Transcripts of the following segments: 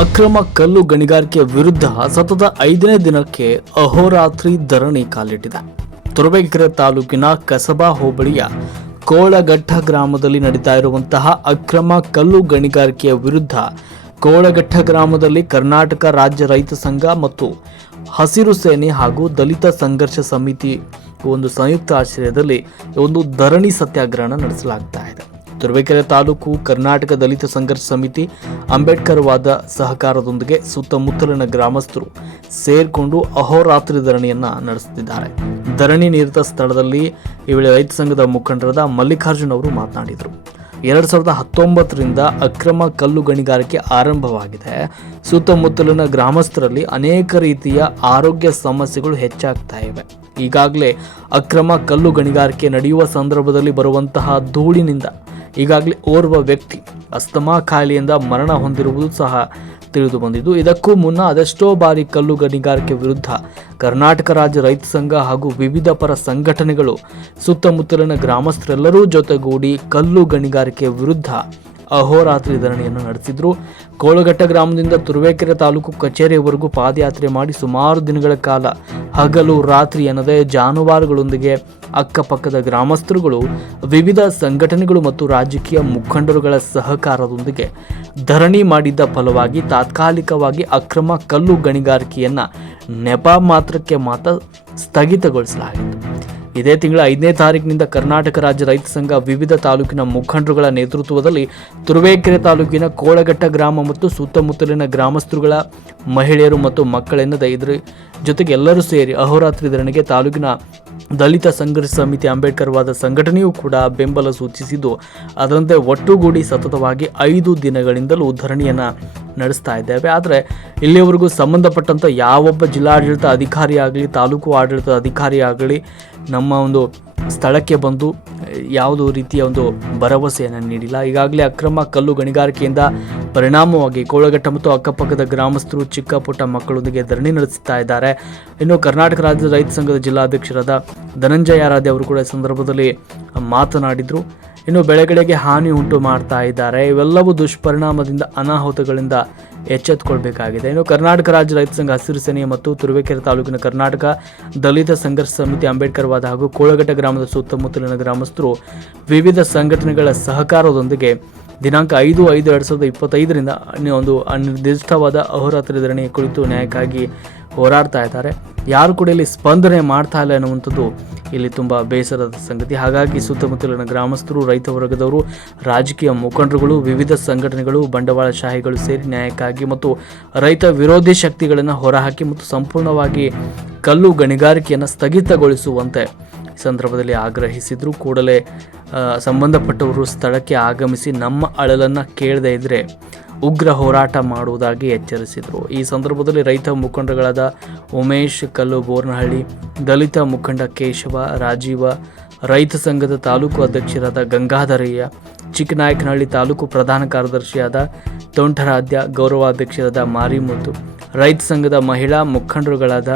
ಅಕ್ರಮ ಕಲ್ಲು ಗಣಿಗಾರಿಕೆ ವಿರುದ್ಧ ಸತತ ಐದನೇ ದಿನಕ್ಕೆ ಅಹೋರಾತ್ರಿ ಧರಣಿ ಕಾಲಿಟ್ಟಿದೆ. ತುರಬೇಕೆರೆ ತಾಲೂಕಿನ ಕಸಬಾ ಹೋಬಳಿಯ ಕೋಳಘಟ್ಟ ಗ್ರಾಮದಲ್ಲಿ ನಡೀತಾ ಇರುವಂತಹ ಅಕ್ರಮ ಕಲ್ಲು ಗಣಿಗಾರಿಕೆಯ ವಿರುದ್ಧ ಕೋಳಘಟ್ಟ ಗ್ರಾಮದಲ್ಲಿ ಕರ್ನಾಟಕ ರಾಜ್ಯ ರೈತ ಸಂಘ ಮತ್ತು ಹಸಿರು ಸೇನೆ ಹಾಗೂ ದಲಿತ ಸಂಘರ್ಷ ಸಮಿತಿ ಒಂದು ಸಂಯುಕ್ತ ಆಶ್ರಯದಲ್ಲಿ ಒಂದು ಧರಣಿ ಸತ್ಯಾಗ್ರಹಣ ನಡೆಸಲಾಗ್ತಾ ತುರುವೇಕೆರೆ ತಾಲೂಕು ಕರ್ನಾಟಕ ದಲಿತ ಸಂಘರ್ಷ ಸಮಿತಿ ಅಂಬೇಡ್ಕರ್ ವಾದ ಸಹಕಾರದೊಂದಿಗೆ ಸುತ್ತಮುತ್ತಲಿನ ಗ್ರಾಮಸ್ಥರು ಸೇರಿಕೊಂಡು ಅಹೋರಾತ್ರಿ ಧರಣಿಯನ್ನ ನಡೆಸುತ್ತಿದ್ದಾರೆ. ಧರಣಿ ನಿರತ ಸ್ಥಳದಲ್ಲಿ ಈ ವೇಳೆ ರೈತ ಸಂಘದ ಮುಖಂಡರಾದ ಮಲ್ಲಿಕಾರ್ಜುನ್ ಅವರು ಮಾತನಾಡಿದರು. ಎರಡ್ ಸಾವಿರದ ಹತ್ತೊಂಬತ್ತರಿಂದ ಅಕ್ರಮ ಕಲ್ಲು ಗಣಿಗಾರಿಕೆ ಆರಂಭವಾಗಿದೆ. ಸುತ್ತಮುತ್ತಲಿನ ಗ್ರಾಮಸ್ಥರಲ್ಲಿ ಅನೇಕ ರೀತಿಯ ಆರೋಗ್ಯ ಸಮಸ್ಯೆಗಳು ಹೆಚ್ಚಾಗ್ತಾ ಇವೆ. ಈಗಾಗಲೇ ಅಕ್ರಮ ಕಲ್ಲು ಗಣಿಗಾರಿಕೆ ನಡೆಯುವ ಸಂದರ್ಭದಲ್ಲಿ ಬರುವಂತಹ ಧೂಳಿನಿಂದ ಈಗಾಗಲೇ ಓರ್ವ ವ್ಯಕ್ತಿ ಅಸ್ತಮಾ ಖಾಯಿಲೆಯಿಂದ ಮರಣ ಹೊಂದಿರುವುದು ಸಹ ತಿಳಿದು ಬಂದಿದ್ದು, ಇದಕ್ಕೂ ಮುನ್ನ ಅದೆಷ್ಟೋ ಬಾರಿ ಕಲ್ಲು ಗಣಿಗಾರಿಕೆ ವಿರುದ್ಧ ಕರ್ನಾಟಕ ರಾಜ್ಯ ರೈತ ಸಂಘ ಹಾಗೂ ವಿವಿಧ ಪರ ಸಂಘಟನೆಗಳು ಸುತ್ತಮುತ್ತಲಿನ ಗ್ರಾಮಸ್ಥರೆಲ್ಲರೂ ಜೊತೆಗೂಡಿ ಕಲ್ಲು ಗಣಿಗಾರಿಕೆ ವಿರುದ್ಧ ಅಹೋರಾತ್ರಿ ಧರಣಿಯನ್ನು ನಡೆಸಿದ್ರು. ಕೋಳಘಟ್ಟ ಗ್ರಾಮದಿಂದ ತುರುವೇಕೆರೆ ತಾಲೂಕು ಕಚೇರಿಯವರೆಗೂ ಪಾದಯಾತ್ರೆ ಮಾಡಿ ಸುಮಾರು ದಿನಗಳ ಕಾಲ ಹಗಲು ರಾತ್ರಿ ಎನ್ನದೇ ಜಾನುವಾರುಗಳೊಂದಿಗೆ ಅಕ್ಕಪಕ್ಕದ ಗ್ರಾಮಸ್ಥರುಗಳು ವಿವಿಧ ಸಂಘಟನೆಗಳು ಮತ್ತು ರಾಜಕೀಯ ಮುಖಂಡರುಗಳ ಸಹಕಾರದೊಂದಿಗೆ ಧರಣಿ ಮಾಡಿದ್ದ ಫಲವಾಗಿ ತಾತ್ಕಾಲಿಕವಾಗಿ ಅಕ್ರಮ ಕಲ್ಲು ಗಣಿಗಾರಿಕೆಯನ್ನು ನೆಪ ಮಾತ್ರಕ್ಕೆ ಮಾತ್ರ ಸ್ಥಗಿತಗೊಳಿಸಲಾಗಿತ್ತು ಇದೇ ತಿಂಗಳ ಐದನೇ ತಾರೀಕಿನಿಂದ ಕರ್ನಾಟಕ ರಾಜ್ಯ ರೈತ ಸಂಘ ವಿವಿಧ ತಾಲೂಕಿನ ಮುಖಂಡರುಗಳ ನೇತೃತ್ವದಲ್ಲಿ ತುರುವೇಕೆರೆ ತಾಲೂಕಿನ ಕೋಳಘಟ್ಟ ಗ್ರಾಮ ಮತ್ತು ಸುತ್ತಮುತ್ತಲಿನ ಗ್ರಾಮಸ್ಥರುಗಳ, ಮಹಿಳೆಯರು ಮತ್ತು ಮಕ್ಕಳೆನ್ನದ ಇದರ ಜೊತೆಗೆ ಎಲ್ಲರೂ ಸೇರಿ ಅಹೋರಾತ್ರಿ ಧರಣಿಗೆ ತಾಲೂಕಿನ ದಲಿತ ಸಂಘರ್ಷ ಸಮಿತಿ ಅಂಬೇಡ್ಕರ್ ವಾದ ಸಂಘಟನೆಯೂ ಕೂಡ ಬೆಂಬಲ ಸೂಚಿಸಿದ್ದು, ಅದರಂತೆ ಒಟ್ಟುಗೂಡಿ ಸತತವಾಗಿ ಐದು ದಿನಗಳಿಂದಲೂ ಧರಣಿಯನ್ನು ನಡೆಸ್ತಾ ಇದ್ದೇವೆ. ಆದರೆ, ಇಲ್ಲಿಯವರೆಗೂ ಸಂಬಂಧಪಟ್ಟಂಥ ಯಾವೊಬ್ಬ ಜಿಲ್ಲಾಡಳಿತ ಅಧಿಕಾರಿ ಆಗಲಿ, ತಾಲೂಕು ಆಡಳಿತ ಅಧಿಕಾರಿ ಆಗಲಿ, ನಮ್ಮ ಒಂದು ಸ್ಥಳಕ್ಕೆ ಬಂದು ಯಾವುದೋ ರೀತಿಯ ಒಂದು ಭರವಸೆಯನ್ನು ನೀಡಿಲ್ಲ. ಈಗಾಗಲೇ ಅಕ್ರಮ ಕಲ್ಲು ಗಣಿಗಾರಿಕೆಯಿಂದ ಪರಿಣಾಮವಾಗಿ ಕೋಳಘಟ್ಟ ಮತ್ತು ಅಕ್ಕಪಕ್ಕದ ಗ್ರಾಮಸ್ಥರು ಚಿಕ್ಕ ಪುಟ್ಟ ಮಕ್ಕಳೊಂದಿಗೆ ಧರಣಿ ನಡೆಸುತ್ತಾ ಇದ್ದಾರೆ. ಇನ್ನು ಕರ್ನಾಟಕ ರಾಜ್ಯ ರೈತ ಸಂಘದ ಜಿಲ್ಲಾಧ್ಯಕ್ಷರಾದ ಧನಂಜಯ ಆರಾಧ್ಯ ಅವರು ಕೂಡ ಸಂದರ್ಭದಲ್ಲಿ ಮಾತನಾಡಿದರು. ಇನ್ನು ಬೆಳೆಗಳಿಗೆ ಹಾನಿ ಉಂಟು ಮಾಡ್ತಾ ಇದ್ದಾರೆ. ಇವೆಲ್ಲವೂ ದುಷ್ಪರಿಣಾಮದಿಂದ ಅನಾಹುತಗಳಿಂದ ಎಚ್ಚೆತ್ತುಕೊಳ್ಬೇಕಾಗಿದೆ ಇನ್ನು ಕರ್ನಾಟಕ ರಾಜ್ಯ ರೈತ ಸಂಘ ಹಸಿರು ಸೇನೆ ಮತ್ತು ತುರುವೇಕೆರೆ ತಾಲೂಕಿನ ಕರ್ನಾಟಕ ದಲಿತ ಸಂಘರ್ಷ ಸಮಿತಿ ಅಂಬೇಡ್ಕರ್ ವಾದ ಹಾಗೂ ಕೋಳಘಟ್ಟ ಗ್ರಾಮದ ಸುತ್ತಮುತ್ತಲಿನ ಗ್ರಾಮಸ್ಥರು ವಿವಿಧ ಸಂಘಟನೆಗಳ ಸಹಕಾರದೊಂದಿಗೆ ದಿನಾಂಕ ಐದು ಐದು ಎರಡು ಸಾವಿರದ ಇಪ್ಪತ್ತೈದರಿಂದ ಒಂದು ಅನಿರ್ದಿಷ್ಟವಾದ ಅಹೋರಾತ್ರಿ ಧರಣಿ ಕುರಿತು ನ್ಯಾಯಕ್ಕಾಗಿ ಹೋರಾಡ್ತಾ ಇದ್ದಾರೆ. ಯಾರು ಕೂಡ ಇಲ್ಲಿ ಸ್ಪಂದನೆ ಮಾಡ್ತಾ ಇಲ್ಲ ಎನ್ನುವಂಥದ್ದು ಇಲ್ಲಿ ತುಂಬ ಬೇಸರದ ಸಂಗತಿ. ಹಾಗಾಗಿ ಸುತ್ತಮುತ್ತಲಿನ ಗ್ರಾಮಸ್ಥರು, ರೈತ ವರ್ಗದವರು, ರಾಜಕೀಯ ಮುಖಂಡರುಗಳು, ವಿವಿಧ ಸಂಘಟನೆಗಳು ಬಂಡವಾಳಶಾಹಿಗಳು ಸೇರಿ ನ್ಯಾಯಕ್ಕಾಗಿ ಮತ್ತು ರೈತ ವಿರೋಧಿ ಶಕ್ತಿಗಳನ್ನು ಹೊರಹಾಕಿ ಮತ್ತು ಸಂಪೂರ್ಣವಾಗಿ ಕಲ್ಲು ಗಣಿಗಾರಿಕೆಯನ್ನು ಸ್ಥಗಿತಗೊಳಿಸುವಂತೆ ಸಂದರ್ಭದಲ್ಲಿ ಆಗ್ರಹಿಸಿದ್ರು. ಕೂಡಲೇ ಸಂಬಂಧಪಟ್ಟವರು ಸ್ಥಳಕ್ಕೆ ಆಗಮಿಸಿ ನಮ್ಮ ಅಳಲನ್ನು ಕೇಳದೇ ಇದ್ದರೆ ಉಗ್ರ ಹೋರಾಟ ಮಾಡುವುದಾಗಿ ಎಚ್ಚರಿಸಿದರು. ಈ ಸಂದರ್ಭದಲ್ಲಿ ರೈತ ಮುಖಂಡಗಳಾದ ಉಮೇಶ್, ಕಲ್ಲು ಬೋರ್ನಹಳ್ಳಿ, ದಲಿತ ಮುಖಂಡ ಕೇಶವ, ರಾಜೀವ, ರೈತ ಸಂಘದ ತಾಲೂಕು ಅಧ್ಯಕ್ಷರಾದ ಗಂಗಾಧರಯ್ಯ, ಚಿಕ್ಕನಾಯಕನಹಳ್ಳಿ ತಾಲೂಕು ಪ್ರಧಾನ ಕಾರ್ಯದರ್ಶಿಯಾದ ತೋಂಟರಾಧ್ಯ ಗೌರವಾಧ್ಯಕ್ಷರಾದ ಮಾರಿಮುತ್ತು ರೈತ ಸಂಘದ ಮಹಿಳಾ ಮುಖಂಡರುಗಳಾದ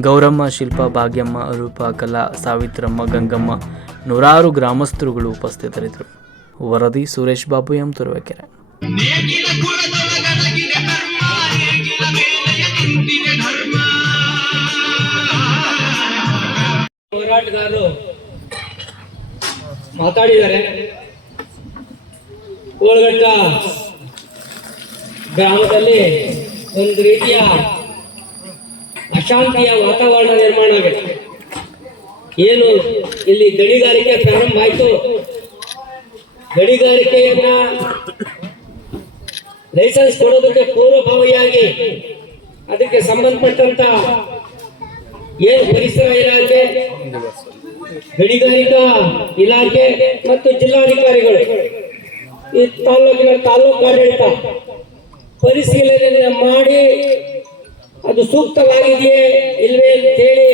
ಗೌರಮ್ಮ, ಶಿಲ್ಪ, ಭಾಗ್ಯಮ್ಮ ರೂಪ ಕಲಾ, ಸಾವಿತ್ರಮ್ಮ, ಗಂಗಮ್ಮ ನೂರಾರು ಗ್ರಾಮಸ್ಥರುಗಳು ಉಪಸ್ಥಿತರಿದ್ದರು. ವರದಿ ಸುರೇಶ್ ಬಾಬು ಎಂ ತುರುವೇಕೆರೆ ಹೋರಾಟಗಾರರು ಮಾತಾಡಿದ್ದಾರೆ. ಕೋಳಘಟ್ಟ ಗ್ರಾಮದಲ್ಲಿ ಒಂದು ರೀತಿಯ ಅಶಾಂತಿಯ ವಾತಾವರಣ ನಿರ್ಮಾಣ ಆಗುತ್ತೆ. ಏನು ಇಲ್ಲಿ ಗಣಿಗಾರಿಕೆ ಪ್ರಾರಂಭ ಆಯಿತು. ಗಣಿಗಾರಿಕೆಯನ್ನ ಲೈಸೆನ್ಸ್ ಕೊಡೋದಕ್ಕೆ ಪೂರ್ವಭಾವಿಯಾಗಿ ಅದಕ್ಕೆ ಸಂಬಂಧಪಟ್ಟಂತ ಏನು ಪರಿಸರ ಇಲಾಖೆ, ಗಣಿಗಾರಿಕಾ ಇಲಾಖೆ ಮತ್ತು ಜಿಲ್ಲಾಧಿಕಾರಿಗಳು ಈ ತಾಲೂಕಿನ ತಾಲೂಕು ಆಡಳಿತ ಪರಿಶೀಲನೆ ಮಾಡಿ ಅದು ಸೂಕ್ತವಾಗಿದೆಯೇ ಇಲ್ವೇ ಅಂತೇಳಿ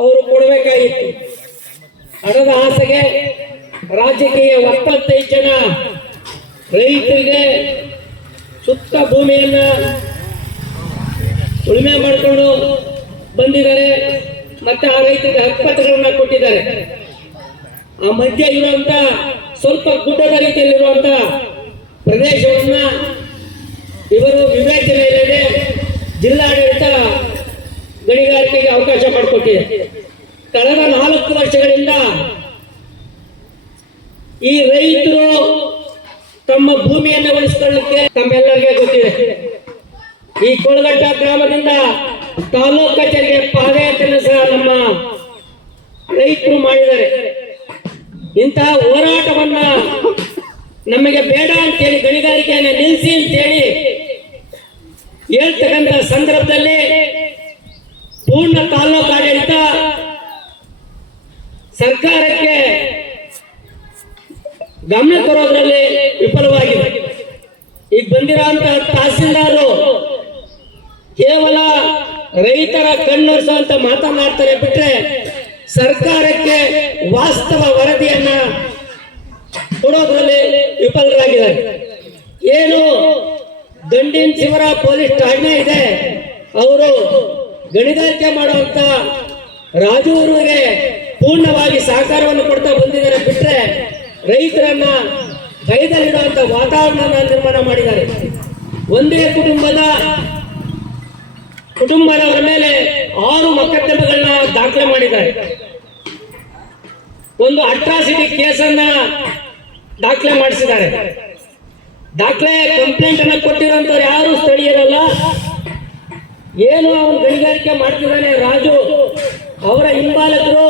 ಅವರು ಕೊಡಬೇಕಾಗಿತ್ತು. ಹಣದ ಆಸೆಗೆ ರಾಜಕೀಯ ಒಪ್ಪತ್ತೈದು ಜನ, ರೈತರಿಗೆ ಸುತ್ತ ಭೂಮಿಯನ್ನ ಉಳುಮೆ ಮಾಡಿಕೊಂಡು ಬಂದಿದ್ದಾರೆ. ಮತ್ತೆ ಆ ರೈತರಿಗೆ ಹಕ್ಕತ್ರಗಳನ್ನ ಕೊಟ್ಟಿದ್ದಾರೆ. ಆ ಮಧ್ಯ ಇರುವಂತ ಸ್ವಲ್ಪ ಗುಡ್ಡದ ರೀತಿಯಲ್ಲಿರುವಂತ ಪ್ರದೇಶವನ್ನ ಇವರು ಅವಕಾಶ ಮಾಡಿಕೊಟ್ಟಿದೆ ಕಳೆದ ನಾಲ್ಕು ವರ್ಷಗಳಿಂದ ಈ ರೈತರು ತಮ್ಮ ಭೂಮಿಯನ್ನು ಉಳಿಸಿಕೊಳ್ಳಕ್ಕೆ ತಮ್ಮೆಲ್ಲರಿಗೆ ಗೊತ್ತಿದೆ. ಈ ಕೊಳಗಟ್ಟ ಗ್ರಾಮದಿಂದ ತಾಲೂಕು ಕಚೇರಿಗೆ ಪಾದಯಾತ್ರೆ ಸಹ ನಮ್ಮ ರೈತರು ಮಾಡಿದ್ದಾರೆ. ಇಂತಹ ಹೋರಾಟವನ್ನ ನಮಗೆ ಬೇಡ ಅಂತೇಳಿ, ಗಣಿಗಾರಿಕೆಯನ್ನು ನಿಲ್ಲಿಸಿ ಅಂತೇಳಿ ಹೇಳ್ತಕ್ಕಂತ ಸಂದರ್ಭದಲ್ಲಿ ಪೂರ್ಣ ತಾಲೂಕು ಸರ್ಕಾರಕ್ಕೆ ಗಮನ ಕೊಡೋದ್ರಲ್ಲಿ ವಿಫಲವಾಗಿದೆ. ಈಗ ಬಂದಿರೋಂತ ತಹಸೀಲ್ದಾರು ಕೇವಲ ರೈತರ ಕಣ್ಣೊರೆಸುವಂತ ಮಾತನಾಡ್ತಾರೆ ಬಿಟ್ರೆ ಸರ್ಕಾರಕ್ಕೆ ವಾಸ್ತವ ವರದಿಯನ್ನ ಕೊಡೋದ್ರಲ್ಲಿ ವಿಫಲರಾಗಿದ್ದಾರೆ. ಏನು ದಂಡಿನ ಶಿವರ ಪೊಲೀಸ್ ಠಾಣೆ ಇದೆ, ಅವರು ಗಣಿಗಾರಿಕೆ ಮಾಡುವಂತ ರಾಜೂರಿಗೆ ಪೂರ್ಣವಾಗಿ ಸಹಕಾರವನ್ನು ಕೊಡ್ತಾ ಬಂದಿದ್ದಾರೆ. ಬಿಟ್ರೆ ರೈತರನ್ನ ಕೈದಲ್ಲಿಡುವಂತ ವಾತಾವರಣ ನಿರ್ಮಾಣ ಮಾಡಿದ್ದಾರೆ. ಒಂದೇ ಕುಟುಂಬದ ಕುಟುಂಬದವರ ಮೇಲೆ ಆರು ಮೊಕದ್ದಮೆಗಳನ್ನ ದಾಖಲೆ ಮಾಡಿದ್ದಾರೆ. ಒಂದು ಅಟ್ರಾಸಿಟಿ ಕೇಸನ್ನ ದಾಖಲೆ ಮಾಡಿಸಿದ್ದಾರೆ. ದಾಖಲೆ ಕಂಪ್ಲೇಂಟ್ ಅನ್ನ ಕೊಟ್ಟಿರೋಂಥವ್ರು ಯಾರು ಸ್ಥಳೀಯರಲ್ಲ? ಏನು ಅವನು ಗಣಿಗಾರಿಕೆ ಮಾಡ್ತಿದ್ದಾನೆ ರಾಜು? ಅವರ ಹಿಂಬಾಲಕರು,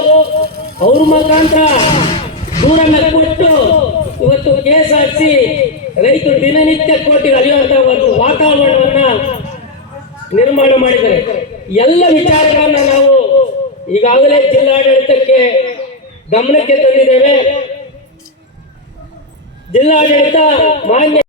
ಅವ್ರ ಮುಖಾಂತರ ದೂರನ್ನ ಕೊಟ್ಟು ಇವತ್ತು ಕೇಸ್ ಹಾಕಿಸಿ ರೈತರು ದಿನನಿತ್ಯ ಕೋರ್ಟಿಗೆ ಅಲಿಯುವಂತ ಒಂದು ವಾತಾವರಣವನ್ನ ನಿರ್ಮಾಣ ಮಾಡಿದ್ದಾರೆ. ಎಲ್ಲ ವಿಚಾರಗಳನ್ನ ನಾವು ಈಗಾಗಲೇ ಜಿಲ್ಲಾಡಳಿತಕ್ಕೆ ಗಮನಕ್ಕೆ ತಂದಿದ್ದೇವೆ. ಜಿಲ್ಲಾಡಳಿತ ಮಾನ್ಯ